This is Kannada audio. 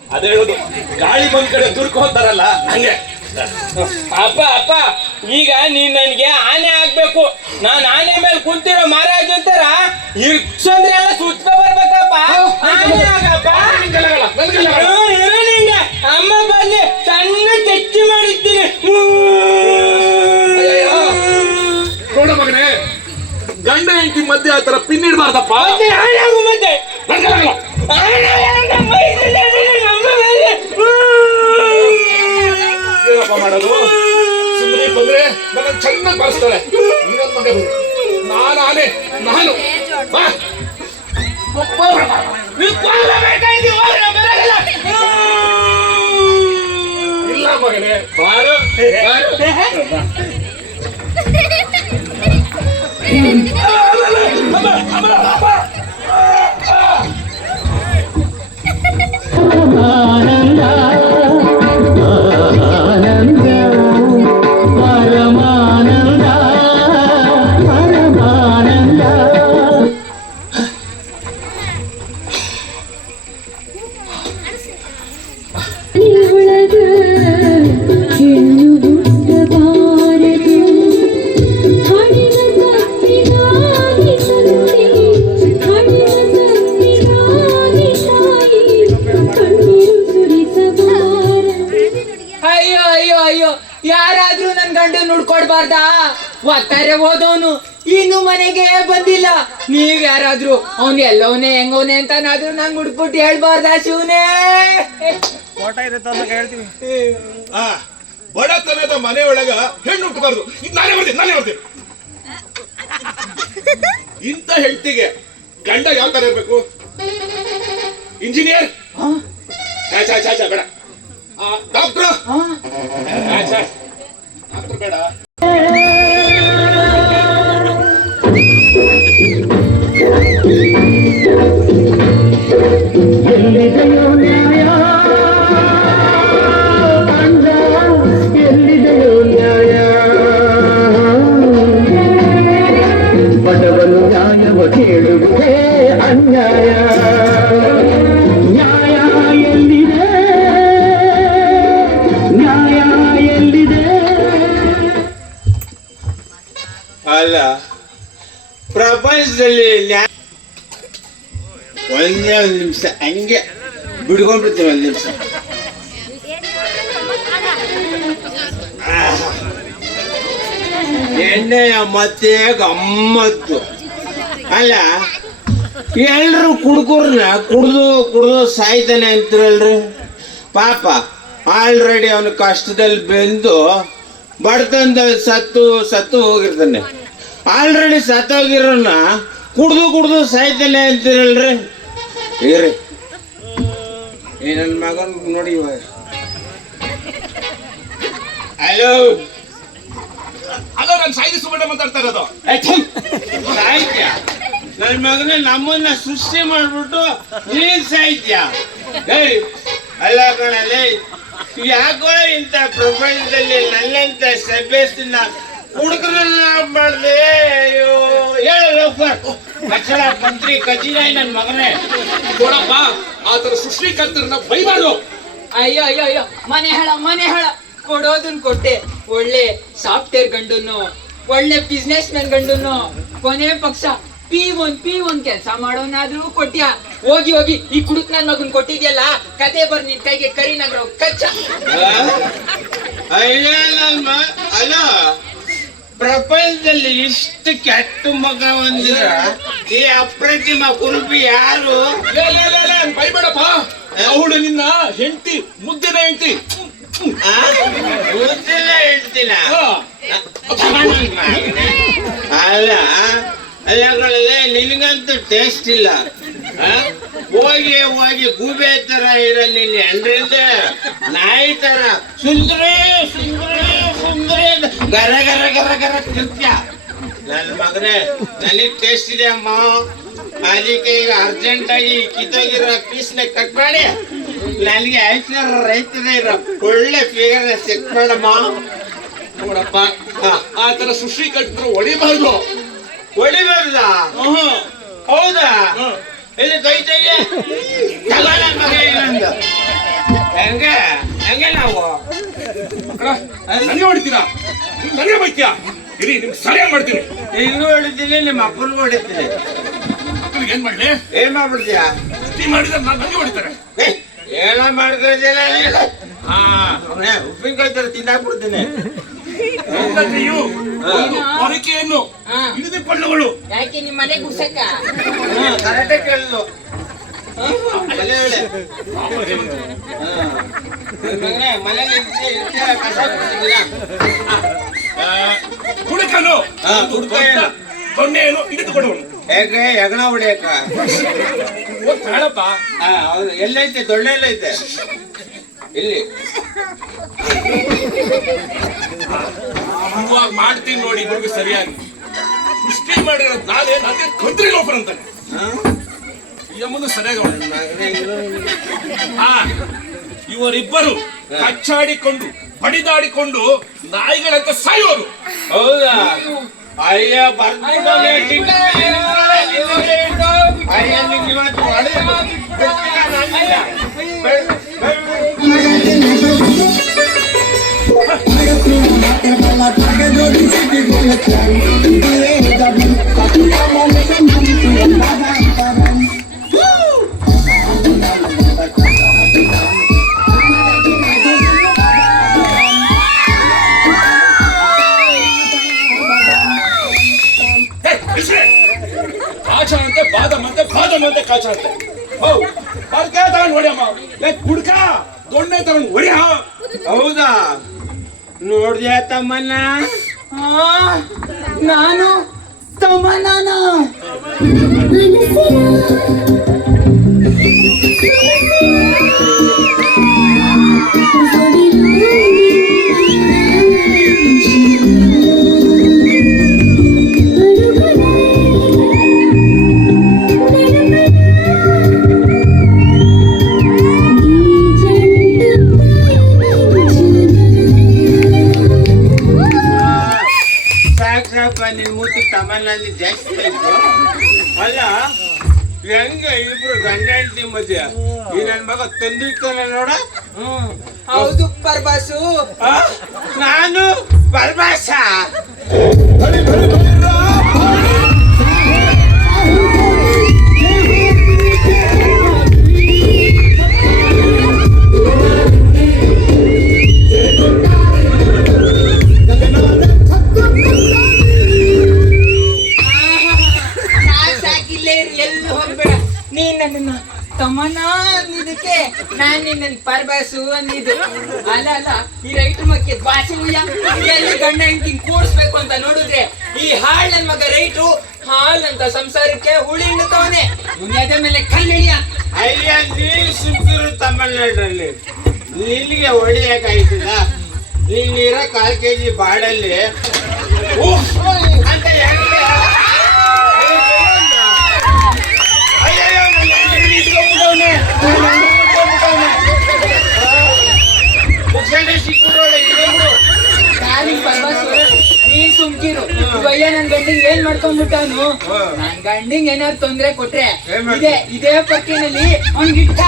ಅದೇ ಹೇಳುದು, ಗಾಳಿ ಬಂದ್ ಕಡೆ ದುರ್ಕ ಹೋಗ್ತಾರಲ್ಲ ಹಂಗೆ. ಅಪ್ಪ ಅಪ್ಪ, ಈಗ ನೀನ್ ನನ್ಗೆ ಆನೆ ಆಗ್ಬೇಕು. ನಾನ್ ಆನೆ ಮೇಲೆ ಕುಂತಿರೋ ಮಹಾರಾಜ ಅಂತಾರ ಇರ್ಸಂದ್ರೆ ಎಲ್ಲ ಸುತ್ತ ಬರ್ಬೇಕಪ್ಪ. ಆನೆ ಆಗಪ್ಪ. ಇರು ನಿಂಗೆ ಅಮ್ಮ ಬಂದು ಸಣ್ಣ ಚಚ್ಚಿ ಮಾಡಿದ್ದೀನಿ. ನೋಡ ಮಗನೇ, ಗಂಡ ಹೆಂಡತಿ ಮಧ್ಯೆ ಆತರ ಪಿನ್ ಇಡಬಾರ್ದಪ್ಪ. ಆನೆ ಆಗು ಮತ್ತೆ. ಏನಪ್ಪ ಮಾಡೋದು? ಸುಂದರಿ ಬಂದ್ರೆ ನನ್ನ ಚೆನ್ನಾಗಿ ಬಾರಿಸ್ತಾಳೆ. ಇನ್ನೊಂದು ಮಗ ನಾನು ಆನೆ, ನಾನು ಇಲ್ಲ ಮಗನೇ, ಬಾರು ಯಾರಾದ್ರೂ ನನ್ ಗಂಡ ನುಡ್ಕೊಡ್ಬಾರ್ದಾ? ಒತ್ತಾರೆ ಹೋದವನು ಇನ್ನು ಮನೆಗೆ ಬಂದಿಲ್ಲ. ನೀವ್ ಯಾರಾದ್ರೂ ಅವ್ನ್ ಎಲ್ಲವನೇ ಹೆಂಗವನೇ ಅಂತನಾದ್ರೂ ನಂಗ್ ಹುಡ್ಬಿಟ್ಟು ಹೇಳ್ಬಾರ್ದಾ? ಶಿವನೇ ಬಡತನದ ಮನೆ ಒಳಗ ಹೆಣ್ಣು ಹುಟ್ಟಬಾರ್ದು. ನಾನೇ ಬರ್ತೀನಿ. ಇಂಥ ಹೆಂಡತಿಗೆ ಗಂಡ ಯಾವ ತರ ಇರ್ಬೇಕು? ಇಂಜಿನಿಯರ್ ಬೇಡ, ಡಾಕ್ಟರ್ ಬೇಡ. ಎಲ್ಲಿದೆಯೋ ನ್ಯಾಯ, ಎಲ್ಲಿದೆಯೋ ನ್ಯಾಯ, ಬಡವನು ನ್ಯಾಯವ ಕೇಳುವುದೇ ಅನ್ಯಾಯ. ನ್ಯಾಯ ಎಲ್ಲಿದೆ, ನ್ಯಾಯ ಎಲ್ಲಿದೆ? ಅಲ್ಲ, ಪ್ರಪಂಚದಲ್ಲಿ ಒಂದೇ ಒಂದು ನಿಮಿಷ ಹಂಗೆ ಬಿಡ್ಕೊಂಡ್ಬಿಡ್ತೀವಿ. ಒಂದು ನಿಮಿಷ ಎಣ್ಣೆಯ ಮತ್ತೆ ಗಮ್ಮತ್ತು. ಅಲ್ಲ, ಎಲ್ರು ಕುಡ್ಕೋರ್ನ ಕುಡ್ದು ಸಾಯ್ತಾನೆ ಅಂತೀರಲ್ರಿ. ಪಾಪ ಆಲ್ರೆಡಿ ಅವನು ಕಷ್ಟದಲ್ಲಿ ಬೆಂದು ಬಡತನದಲ್ಲಿ ಸತ್ತು ಹೋಗಿರ್ತಾನೆ. ಆಲ್ರೆಡಿ ಸತ್ತೋಗಿರೋನ ಕುಡ್ದು ಸಾಯ್ತಾನೆ ಅಂತೀರಲ್ರಿ. ಇರ್ರಿ, ಈ ನನ್ನ ಮಗನ್ ನೋಡಿ. ಹಲೋ, ನಾನು ಸಾಯಿಸು ಬೇಡ ಮಾತಾಡ್ತಾ ಇರೋದು. ಸಾಹಿತ್ಯ ನನ್ನ ಮಗನ ನಮ್ಮನ್ನ ಸೃಷ್ಟಿ ಮಾಡ್ಬಿಟ್ಟು ನೀನ್ ಸಾಹಿತ್ಯ. ಅಲ್ಲ ಕಣಲ್ಲಿ, ಯಾಕೋ ಇಂಥ ಪ್ರಪಂಚದಲ್ಲಿ ನನ್ನಂತ ಸಭ್ಯಸ್ಥಿನ ಹುಡುಗರನ್ನ ಮಾಡ್ದೆ. ಹೇಳಲ್ಲ ಕಚ್ಚಡ ಮಂತ್ರಿ ಕಜಿನಾಯಿ ನನ್ನ ಮಗನೇ. ನೋಡಪ್ಪ, ಆತರ ಸೃಷ್ಟಿಕರ್ತರನ್ನ ಬೈಬಾರ್ದು. ಅಯ್ಯೋ ಮನೆ ಹೇಳ ಕೊಡೋದನ್ ಕೊಟ್ಟೆ. ಒಳ್ಳೆ ಸಾಫ್ಟ್ವೇರ್ ಗಂಡನ್ನು, ಒಳ್ಳೆ ಬಿಸ್ನೆಸ್ ಮ್ಯಾನ್ ಗಂಡನ್ನು, ಕೊನೆ ಪಕ್ಷ P1 ಕೆಲಸ ಮಾಡೋನಾದ್ರೂ ಕೊಟ್ಯಾ. ಹೋಗಿ ಈ ಕುಡುಕ್ ನನ್ ಮಗನ್ ಕೊಟ್ಟಿದ್ಯಲ್ಲ, ಕತೆ ಬರ್ ನಿನ್ ಕೈಗೆ ಕರಿನಗರ ಕಚ್ಚ. ಅಲ್ಲ, ಪ್ರಪಂಚದಲ್ಲಿ ಇಷ್ಟು ಕೆಟ್ಟ ಮಗ ಹೊಂದಿರ ಈ ಅಪ್ರತಿಮ ಕುರುಬಿ ಯಾರು? ಬೈಬೇಡಪ್ಪ, ಅವಳು ನಿನ್ನ ಹೆಂಡತಿ, ಮುದ್ದಿನ ಹೆಂಡತಿ. ಮುದ್ದಿನ ಹೇಳ್ತೀನ. ಅಲ್ಲ ನಿನಗಂತೂ ಟೇಸ್ಟ್ ಇಲ್ಲ. ಹೋಗಿ ಗೂಬೆ ತರ ಇರೋ ನಿನ್ನ ಹೆಂಡ್ರಿಂದ ನಾಯಿ ತರ ಸುಂದ್ರಿ ಗರ ಗರ ಗರ ಗರ ತಿರ್ತ್ಯ. ನನ್ನ ಮಗನೇ, ನನಗ್ ಟೇಸ್ಟ್ ಇದೆ ಅಮ್ಮ. ಅದಕ್ಕೆ ಈಗ ಅರ್ಜೆಂಟ್ ಆಗಿ ಕಿತ್ತೋಗಿರೋ ಪೀಸ್ನ ಕಟ್ ಮಾಡಿ ನನಗೆ ರೈತನೇ ಇರೋ ಒಳ್ಳೆ ಫಿಗರ್ ಸೆಟ್ ಮಾಡಮ್ಮ. ನೋಡಪ್ಪ, ಆತರ ಸೃಷ್ಟಿಕರ್ತರು ಹೊಡಿಬಾರ್ದು. ಹೊಡಿಬಾರ್ದ? ಹೌದಾ? ಇಲ್ಲಿ ಕೈ ತೆಗೆ. ಹೆಂಗೆ ಹೆಂಗೆ ನಾವು ಅಣ್ಣ, ನನಗೆ ಹೊಡಿತೀರಾ ನೀವ್ ನನಗೆ ಬೈತೀಯಾ ಇರಿ ನಿಮ್ಗೆ ಸರಿಯಾಗಿ ಮಾಡ್ತೀನಿ ನಿನ್ಗೂ ಹೊಡಿತೀನಿ ನಿಮ್ಮ ಅಪ್ಪನಿಗೂ ಹೊಡಿತೀನಿ ಮಕ್ಕಳಿಗೆ ಏನ್ ಮಾಡ್ಲಿ ಏನ್ ಮಾಡ್ಬಿಡ್ತೀಯಾ ಟೀ ಮಾಡಿದ್ರೆ ನನಗೆ ಹೊಡಿತಾರೆ ಏನ ಮಾಡ್ಕೊಳ್ತಿಲ್ಲ ಹಾ ಉಪ್ಪಿನಕಾಯಿ ತರ ತಿಂದಾಕ್ಬಿಡ್ತೀನಿ ನನ್ನ ಕೈಯು ಏನು? ಹೊರಕೆಯನ್ನು ಹಾ. ಹಿಡಿದುಕೊಳ್ಳುವಳು ಯಾಕೆ ನಿಮ್ಮ ಮನೆ ಗುಡ್ಸಕ್ಕ ಕರೆಕ್ಟ್ ಕೇಳಿದ್ಲು ಮನೆ ಹೇಳಿ ಮನೇಲಿ ಕಸ ಹಾಕ್ಬಿಡ್ತಿದ್ದೀರಾ? ಹುಡುಕನು ಹಾ, ಹುಡುಕ ಏನು? ದೊಣ್ಣೆಯನ್ನು ಹಿಡಿದುಕೊಳ್ಳುವಳು ಹೇಗೆ ಹೆಗಣ ಹೊಡಿಯಕ್ಕ ಬೇಡಪ್ಪ ಹೌದು ಎಲ್ಲೈತೆ ದೊಣ್ಣೆ ಎಲ್ಲೈತೆ ಇಲ್ಲಿ ಇವಾಗ ಮಾಡ್ತೀನಿ ನೋಡಿ ನಿಮ್ಗೆ ಸರಿಯಾಗಿ ಸೃಷ್ಟಿ ಮಾಡಿರೋದು ನಾನೇ ನನಗೆ ಕಂತ್ರಿ ಲೋಫರ್ ಅಂತಾನೆ ಯಮ್ಮನು ಸರಿಯಾಗಿ ಹಾ ಇವರಿಬ್ಬರು ಕಚ್ಚಾಡಿಕೊಂಡು ಬಡಿದಾಡಿಕೊಂಡು ನಾಯಿಗಳಂತ ಸಾಯೋರು ಹೌದಾ ಅಯ್ಯ ಬರ್ತಾನೆ ಅಯ್ಯ ನಿಂಗೆ ಇವತ್ತು ಹೊಡೆದು ಬಿಡ್ತೀರಾ ನಾನಿಲ್ಲ? ಕಾಚ ಅಂತೆ ಬಾದಮ್ ಅಂತೆ ಬಾದಮ್ ಅಂತೆ ಕಾಚ ಅಂತೆ ಹೌದು ಬರ್ಕೆ ತಗೊಂಡು ಹೊಡಿಯಮ್ಮ ಹುಡ್ಕ ದೊಣ್ಣೆ ತಗೊಂಡು ಹೊಡಿಯ ಹೌದಾ ನೋಡ್ದ್ಯಾ ತಮ್ಮನ್ನ ನಾನು ತಮ್ಮನಾನ ಸಾಕ್ರಪ್ಪ ನಿನ್ ಮೂತಿ ತಮ್ಮನಲ್ಲಿ ಜಾಸ್ತಿ ಆಯ್ತು ಅಲ್ಲ ಹೆಂಗ ಇಬ್ರು ಗಂಡ ಹೆಂಡತಿ ಮಧ್ಯ ಈ ನನ್ ಮಗ ತಂದಿರ್ತಾನೆ ನೋಡ ಹೌದು ಪರ್ಬಾಸು ಆ? ನಾನು ಬರ್ಬಾಸ ಸಾಕಿಲ್ಲೇ ಎಲ್ಲಿ ಹೋಗ್ಬೇಡ ನೀನ್ ನನ್ನ ತಮ್ಮನ ಅಂದಿದ್ದಕ್ಕೆ ನಾನ್ ನಿನ್ನ ಪರ್ಬಾಸು ಅಂದಿದ್ದು ಅಲ್ಲ ಅಲ್ಲ ಈ ರೈತರ ಮಕ್ಕೆ ಬಾಸಿ ಎಲ್ಲಿ ಗಂಡ ಹೆಂಡತಿ ಕೂಡಿಸ್ಬೇಕು ಅಂತ ನೋಡಿದ್ರೆ ಈ ಹಾಳ್ ನನ್ ಮಗ ರೈಟ್ರು ಹಾಲ್ ಅಂತ ಸಂಸಾರಕ್ಕೆ ಹುಳಿ ತವನೆ ಎದೆ ಮೇಲೆ ಕಲ್ಲಿಳಿಯ ಅಯ್ಯ ನೀನ್ ಸುಮ್ಕಿರು ತಮಿಳ್ನಾಡಲ್ಲಿ ನಿನ್ಗೆ ಹೊಡಿಯಕಾಯ್ತದ ನೀನಿರ 1/4 kg ಬಾಡಲ್ಲಿ ಅಂತ ಹೆಂಗೆ ಅಯ್ಯಯ್ಯೋ ನನ್ನ ಅಂಗಡಿ ಇಟ್ಕೊಂಡ್ಬಿಟ್ಟವ್ನೆ ಮುಗ್ಸಂಡೆ ಸಿಕ್ಬಿಡೋಳೆ ಇಟ್ಕೊಂಡ್ಬಿಡು ನೀನ್ ಸುಮ್ಕಿರು ಇವಯ್ಯ ನನ್ ಗಂಡಿಂಗ್ ಏನ್ ಮಾಡ್ಕೊಂಡ್ಬಿಟ್ಟವನು ನನ್ ಗಂಡಿಂಗ್ ಏನಾದ್ರು ತೊಂದ್ರೆ ಕೊಟ್ರೆ ಏನ್ ಮಾಡ್ತಿ? ಇದೇ ಪಕ್ಕಿನಲ್ಲಿ ಅವ್ನಿಗಿಟ್ಟ